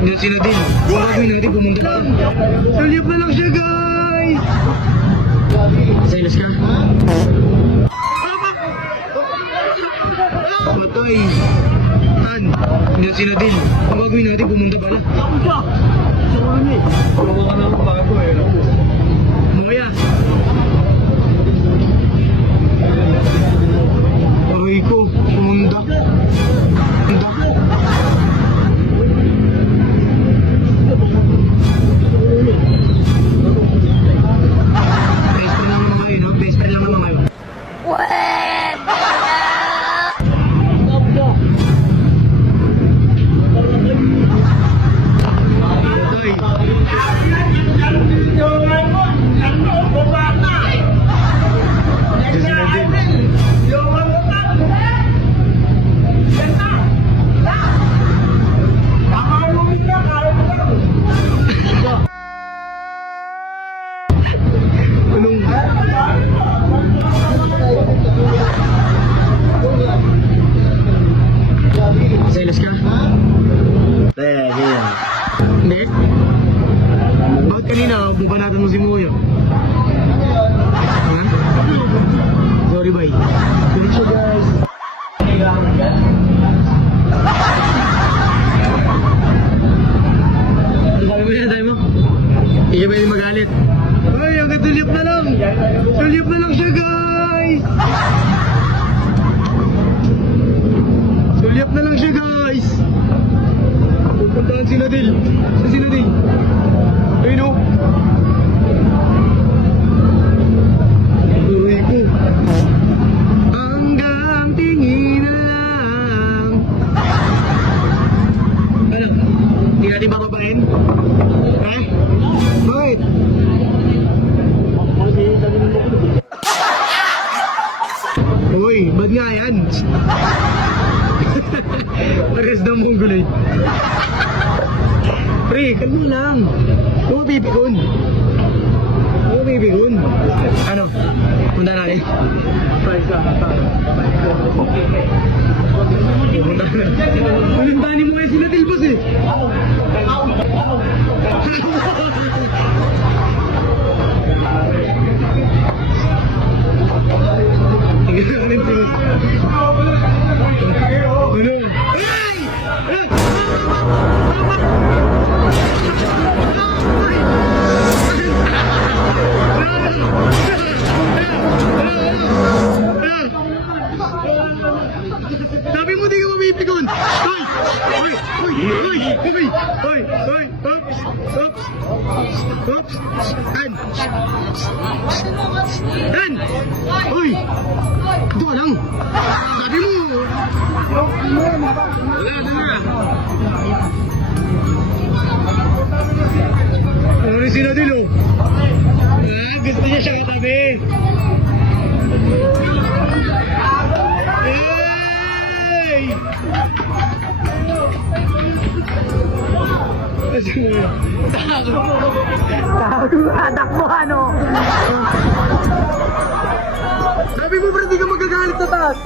Hindi si Nadine. Ang gagawin natin, pumunta pa. Salyap na lang siya, guys! Silas ka? Patay. Tan, hindi si Nadine. Ang gagawin natin, pumunta pala. Moya. Aray ko, pumunta. Best friend lang naman ngayon, no? Best friend lang naman ngayon. Silas ka? Hindi? Bakit kanina, bubanatan mo si Muyo? Ha? Sorry, bye. Galit siya, guys. Ang sabi mo yan, tayo mo? Hindi ka pwede magalit. Ay, ang tulip na lang! Tulip na lang siya, guys! Sulyap na lang siya, guys! Pupuntahan si Nadine. Si Nadine. Ayun o. Uy ko. Hanggang tingin na lang. Ano? Hindi natin bababain? Ha? Bakit? Uy, ba't nga yan? Pares na mong gulay. Pre, kalma lang. Huwag mapipikon. Huwag mapipikon. Ano? Punta natin. Puntanin mo kayo sila Tilbos eh. Tingnan natin Tilbos. Ano? Ay! Sabi mo di ka mapipikon! Hoy! Hoy! Hoy! Hoy! Hoy! Hoy! Hoy! Oops! Oops! Oops! Dan! Dan! Hoy! Ito ka lang! Sabi mo! Wala! Wala! Ano rin si Nadine oh? Ah, gusto niya siya katabi! Hey! Tago anak mo ano? Sabi mo bro, di ka magagalit sa taas.